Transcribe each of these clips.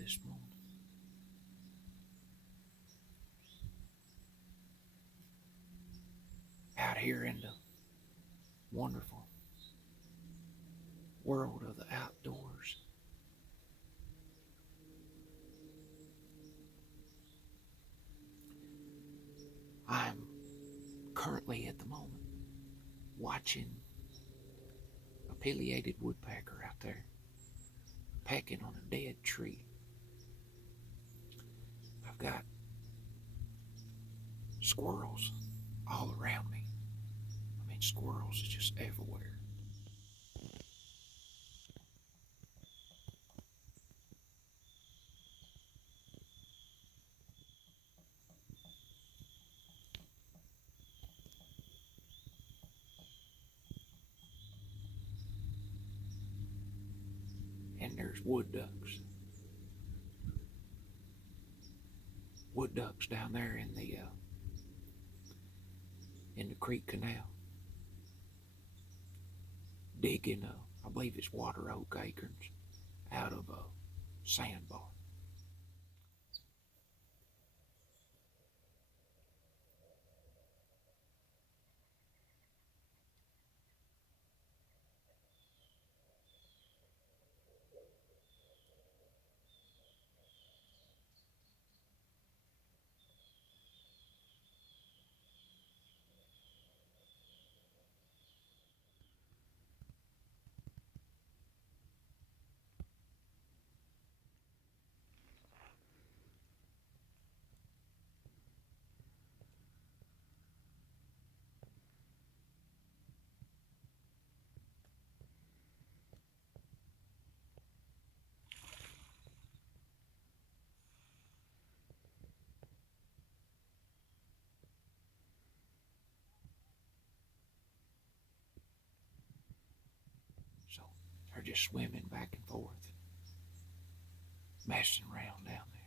this morning. Out here in the wonderful world of the outdoors. I'm currently at the moment watching a pileated woodpecker out there pecking on a dead tree. I've got squirrels all around me. I mean, squirrels is just everywhere. And there's wood ducks. Wood ducks down there in the creek canal, digging, I believe it's water oak acorns out of a sandbar. So they're just swimming back and forth, messing around down there.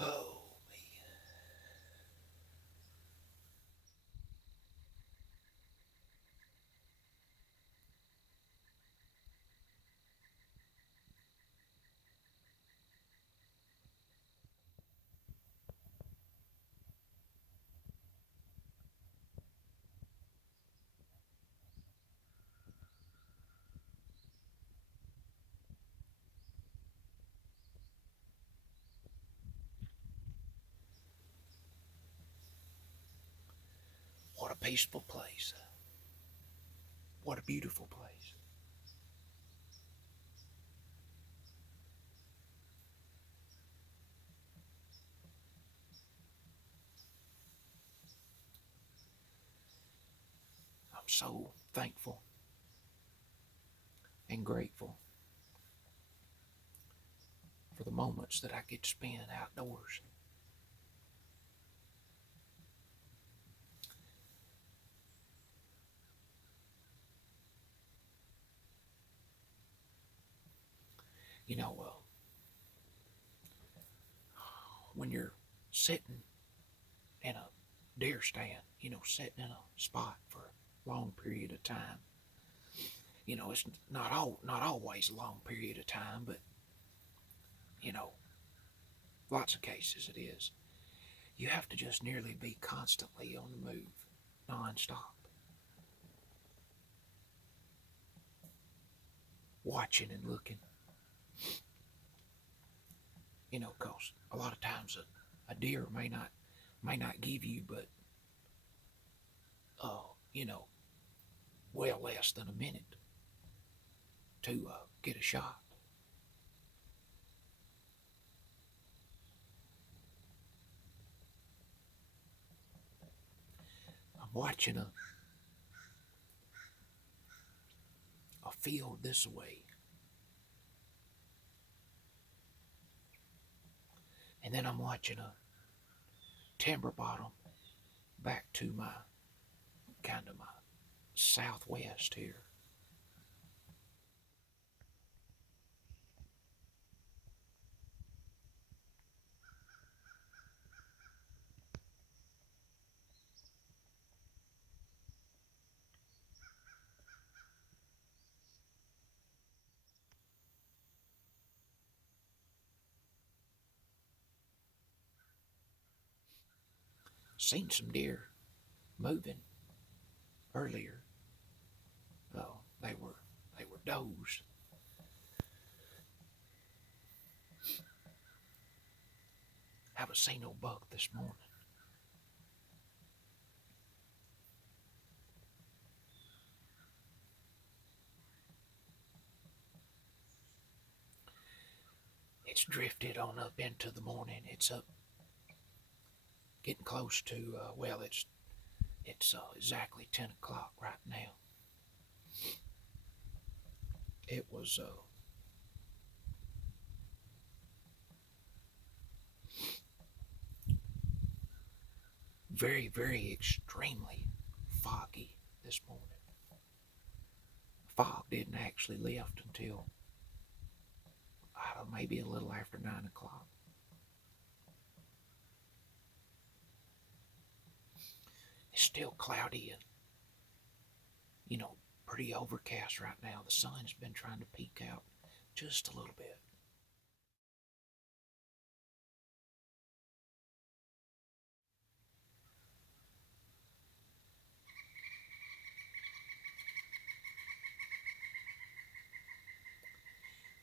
Oh, what a peaceful place. What a beautiful place. I'm so thankful and grateful for the moments that I get to spend outdoors. You know, when you're sitting in a deer stand, sitting in a spot for a long period of time, it's not always a long period of time, but you know, lots of cases it is. You have to just nearly be constantly on the move, non-stop, watching and looking. Cause a lot of times a deer may not give you, but you know, well less than a minute to get a shot. I'm watching a field this way, and then I'm watching a timber bottom back to my kind of my southwest here. seen some deer moving earlier. Oh, they were does. Haven't seen no buck this morning. It's drifted on up into the morning. It's up, getting close to. Well, it's exactly 10 o'clock right now. It was very, very extremely foggy this morning. Fog didn't actually lift until, I don't know, maybe a little after 9 o'clock. It's still cloudy and, you know, pretty overcast right now. The sun's been trying to peek out just a little bit.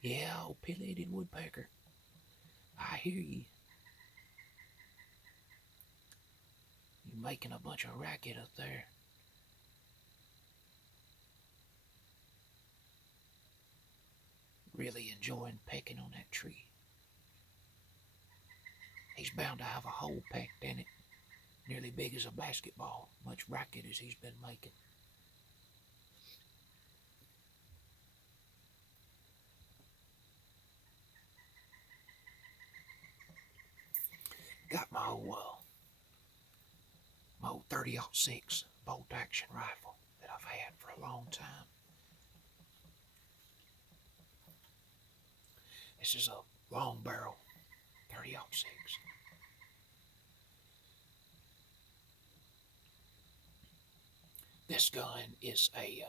Yeah, old pileated woodpecker. I hear you. You're making a bunch of racket up there. Really enjoying pecking on that tree. He's bound to have a hole pecked in it, nearly big as a basketball, much racket as he's been making. Got my old 30-06 bolt action rifle that I've had for a long time. This is a long barrel 30-06. This gun is a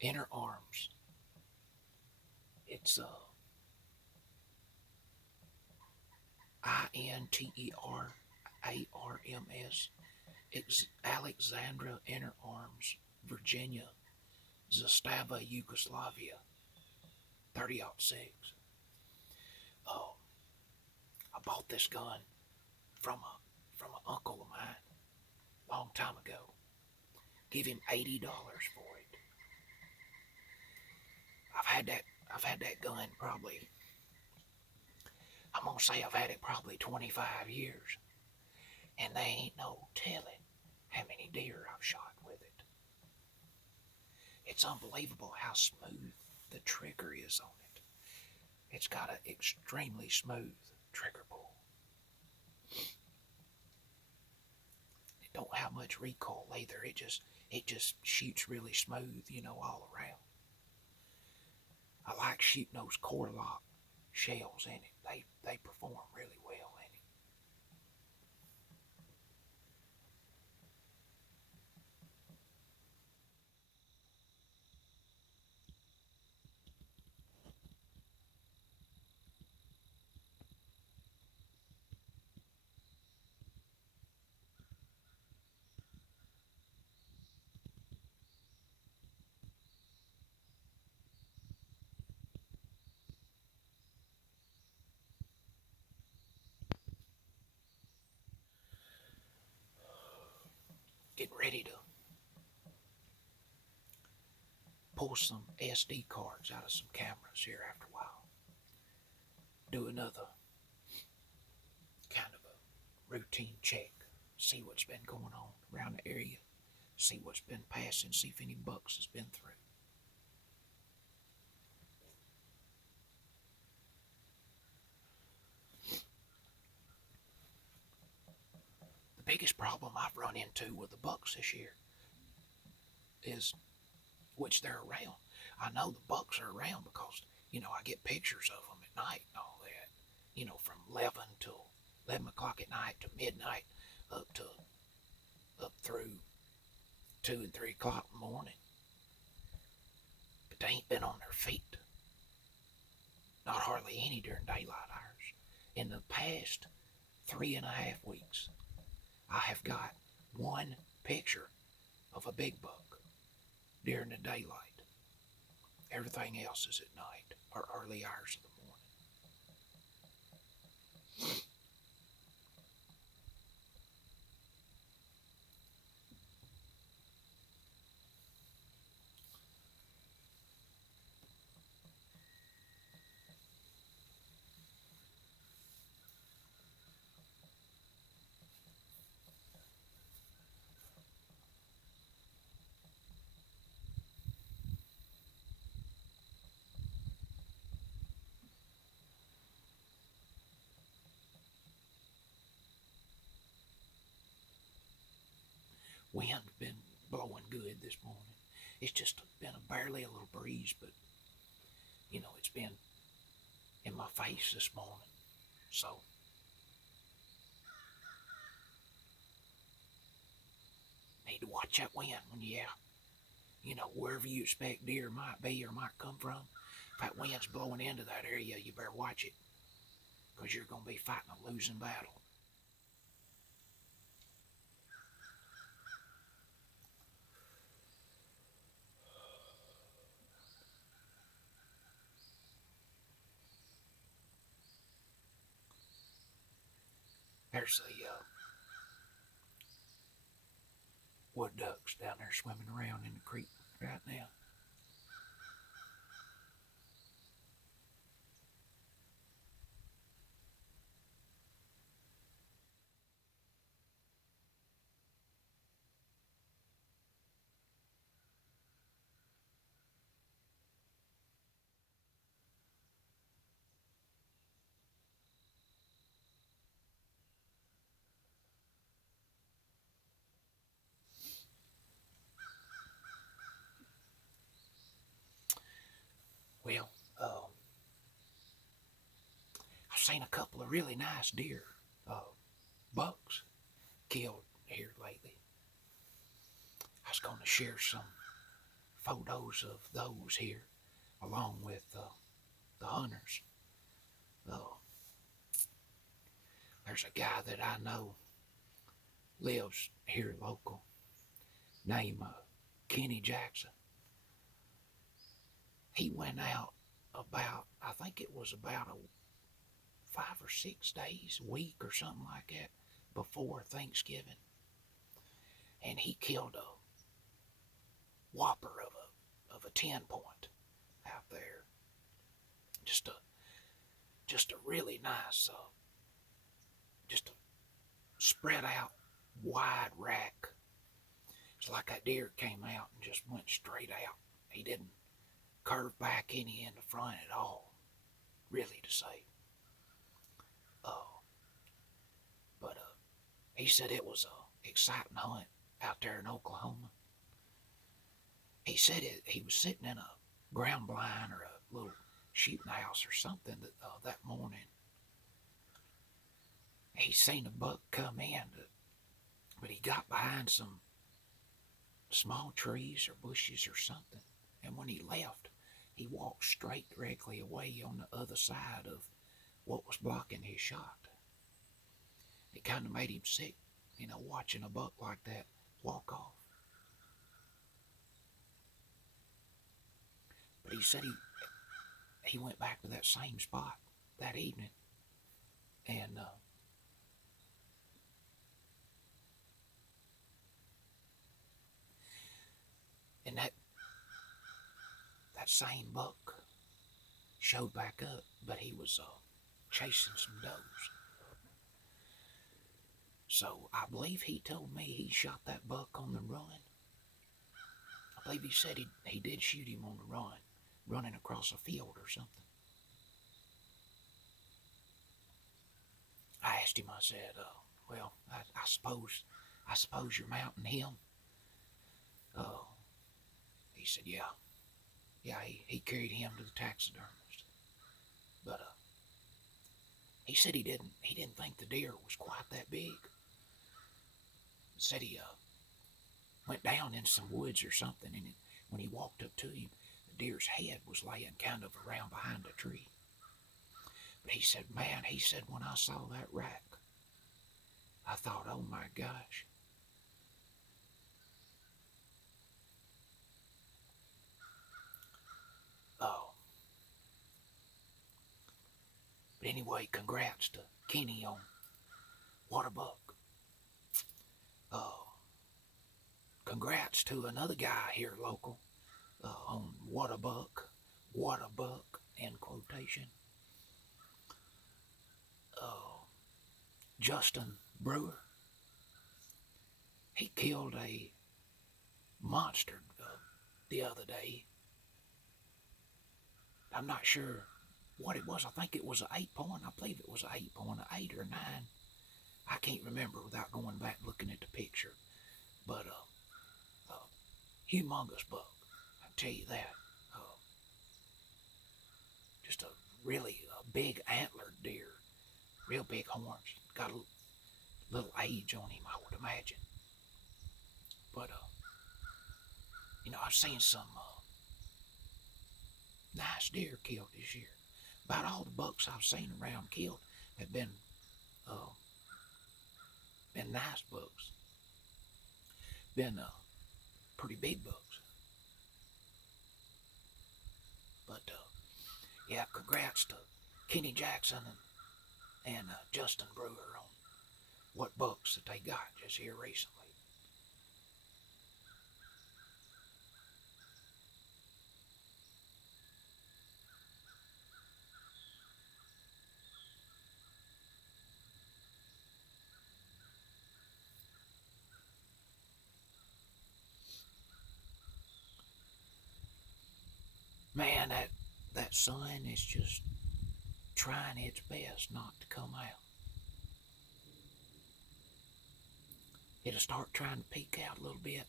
Inter Arms. It's INTERARMS. It's Alexandra Inter Arms, Virginia, Zastava, Yugoslavia, 30-06. I bought this gun from an uncle of mine a long time ago. Give him $80 for it. I've had that gun probably, I'm gonna say I've had it probably 25 years. And they ain't no telling how many deer I've shot with it. It's unbelievable how smooth the trigger is on it. It's got an extremely smooth trigger pull. It don't have much recoil either. It just shoots really smooth, all around. I like shooting those core lock shells in it. They perform really well in it. Getting ready to pull some SD cards out of some cameras here after a while. Do another kind of a routine check. See what's been going on around the area. See what's been passing. See if any bucks has been through. The biggest problem I've run into with the bucks this year is which they're around. I know the bucks are around because, I get pictures of them at night and all that. From 11 o'clock at night to midnight up through 2 and 3 o'clock in the morning. But they ain't been on their feet. Not hardly any during daylight hours. In the past 3.5 weeks, I have got one picture of a big buck during the daylight. Everything else is at night or early hours of the morning. Wind been blowing good this morning. It's just been barely a little breeze, but it's been in my face this morning. So need to watch that wind when you're out. Wherever you expect deer might be or might come from. If that wind's blowing into that area, you better watch it, because you're going to be fighting a losing battle. There's the wood ducks down there swimming around in the creek right now. Well, I've seen a couple of really nice deer, bucks, killed here lately. I was going to share some photos of those here, along with the hunters. There's a guy that I know lives here local, named Kenny Jackson. He went out about, I think it was about 5 or 6 days, a week or something like that, before Thanksgiving, and he killed a whopper of a 10-point out there. Just a really nice, just a spread out wide rack. It's like that deer came out and just went straight out. He didn't curve back any in the front at all, really, to say. But he said it was a exciting hunt out there in Oklahoma. He said he was sitting in a ground blind or a little shooting house or something that morning. He seen a buck come in, but he got behind some small trees or bushes or something. And when he left, he walked straight directly away on the other side of what was blocking his shot. It kind of made him sick, watching a buck like that walk off. But he said he went back to that same spot that evening, and that same buck showed back up, but he was chasing some does. So I believe he told me he shot that buck on the run. I believe he said he did shoot him on the run, running across a field or something. I asked him, I said, well, I suppose you're mounting him? He said, yeah. Yeah, he carried him to the taxidermist. But he said he didn't think the deer was quite that big. He said he went down in some woods or something, and when he walked up to him, the deer's head was laying kind of around behind a tree. But he said, man, when I saw that rack, I thought, oh my gosh. Oh, but anyway, congrats to Kenny on Waterbuck. Oh, congrats to another guy here local on Waterbuck. Waterbuck, in quotation. Oh, Justin Brewer. He killed a monster the other day. I'm not sure what it was. I think it was an 8 point. I believe it was an 8 point, an 8 or 9. I can't remember without going back looking at the picture. But humongous buck, I tell you that. Just a really big antlered deer, real big horns. Got a little age on him, I would imagine. But I've seen some nice deer killed this year. About all the bucks I've seen around killed have been nice bucks. Been pretty big bucks. But yeah, congrats to Kenny Jackson and Justin Brewer on what bucks that they got just here recently. Man, that sun is just trying its best not to come out. It'll start trying to peek out a little bit,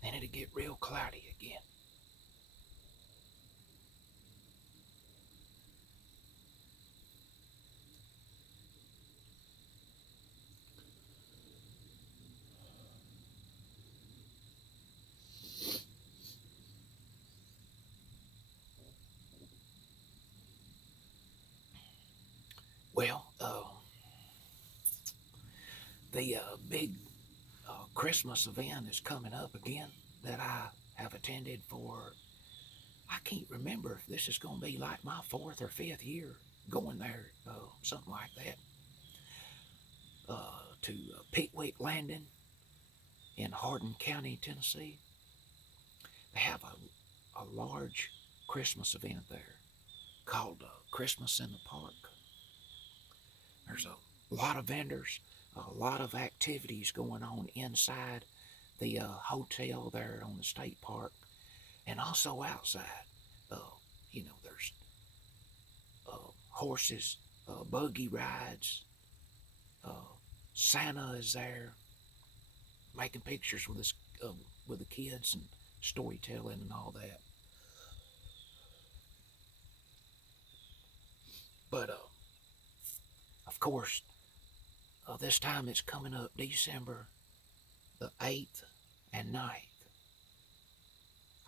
then it'll get real cloudy again. Well, the big Christmas event is coming up again that I have attended for, I can't remember if this is going to be like my 4th or 5th year going there, something like that, to Pickwick Landing in Hardin County, Tennessee. They have a large Christmas event there called Christmas in the Park. There's a lot of vendors, a lot of activities going on inside the hotel there on the state park, and also outside. There's horses, buggy rides. Santa is there, making pictures with the kids and storytelling and all that. But of course, this time it's coming up December the 8th and 9th.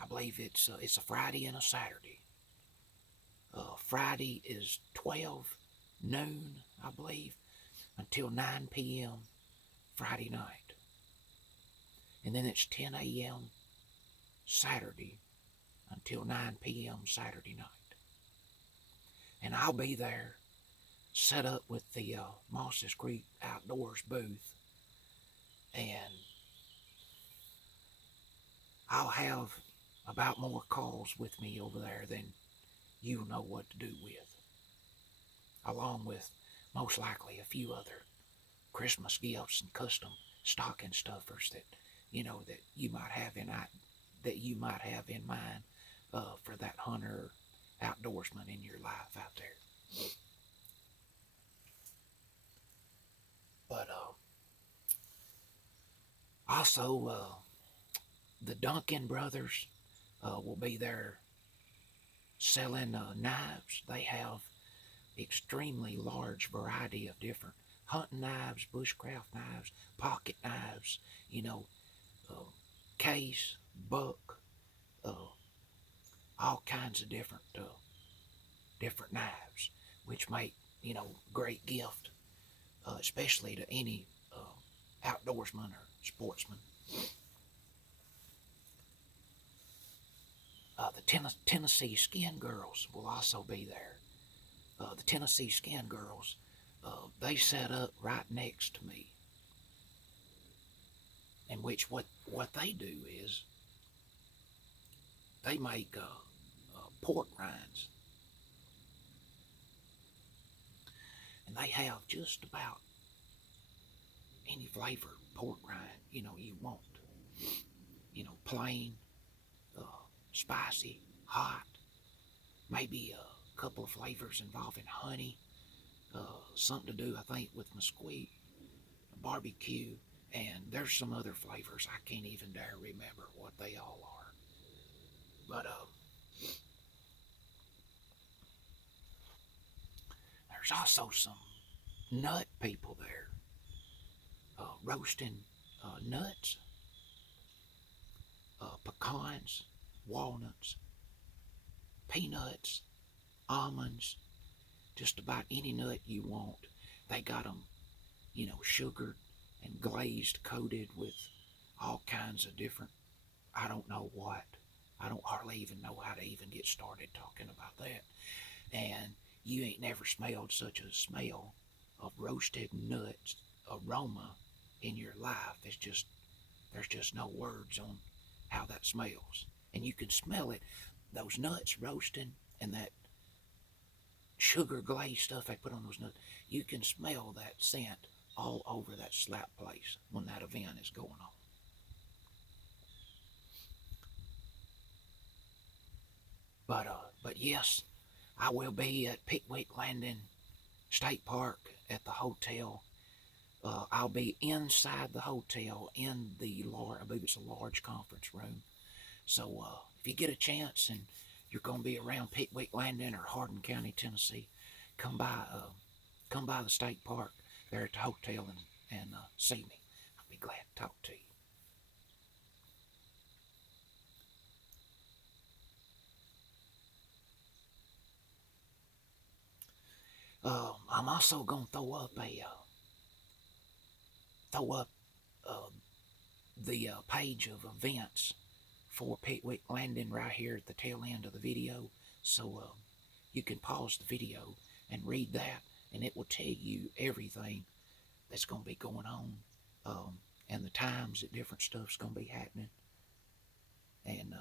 I believe it's a Friday and a Saturday. Friday is 12 noon, I believe, until 9 p.m. Friday night. And then it's 10 a.m. Saturday until 9 p.m. Saturday night. And I'll be there set up with the Mosses Creek Outdoors booth, and I'll have about more calls with me over there than you'll know what to do with, along with most likely a few other Christmas gifts and custom stocking stuffers that you might have in mind for that hunter outdoorsman in your life out there. But also, the Duncan brothers will be there selling knives. They have extremely large variety of different hunting knives, bushcraft knives, pocket knives, case, buck, all kinds of different knives, which make great gift, especially to any outdoorsmen or sportsmen. The Tennessee Skin Girls will also be there. The Tennessee Skin Girls, they set up right next to me. In which what they do is they make pork rinds. And they have just about any flavor pork rind, you want. Plain, spicy, hot, maybe a couple of flavors involving honey, something to do, I think, with mesquite, barbecue, and there's some other flavors I can't even dare remember what they all are. But there's also some nut people there, roasting nuts, pecans, walnuts, peanuts, almonds, just about any nut you want. They got them, sugared and glazed, coated with all kinds of different, I don't know what. I don't hardly even know how to even get started talking about that. And you ain't never smelled such a smell of roasted nuts aroma in your life. There's just no words on how that smells. And you can smell it, those nuts roasting and that sugar glaze stuff they put on those nuts. You can smell that scent all over that slap place when that event is going on. But yes, I will be at Pickwick Landing State Park at the hotel. I'll be inside the hotel in the I believe it's a large conference room. So if you get a chance and you're going to be around Pickwick Landing or Hardin County, Tennessee, come by the state park there at the hotel and see me. I'll be glad to talk to you. I'm also gonna throw up the page of events for Pickwick Landing right here at the tail end of the video, so you can pause the video and read that, and it will tell you everything that's gonna be going on, and the times that different stuff's gonna be happening, and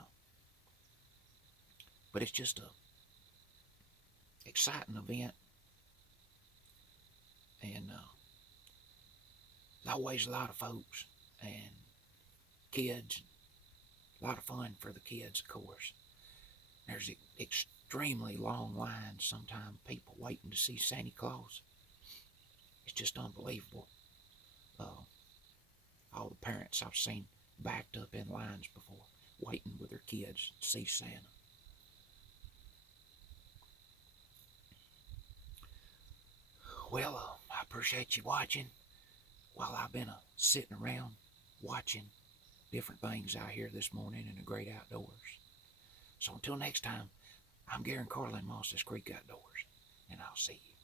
but it's just a exciting event. And always a lot of folks and kids, a lot of fun for the kids, of course. There's extremely long lines sometimes, people waiting to see Santa Claus. It's just unbelievable. All the parents I've seen backed up in lines before, waiting with their kids to see Santa. Well, I appreciate you watching while I've been sitting around watching different things out here this morning in the great outdoors. So until next time, I'm Garen Carlin, Mosses Creek Outdoors, and I'll see you.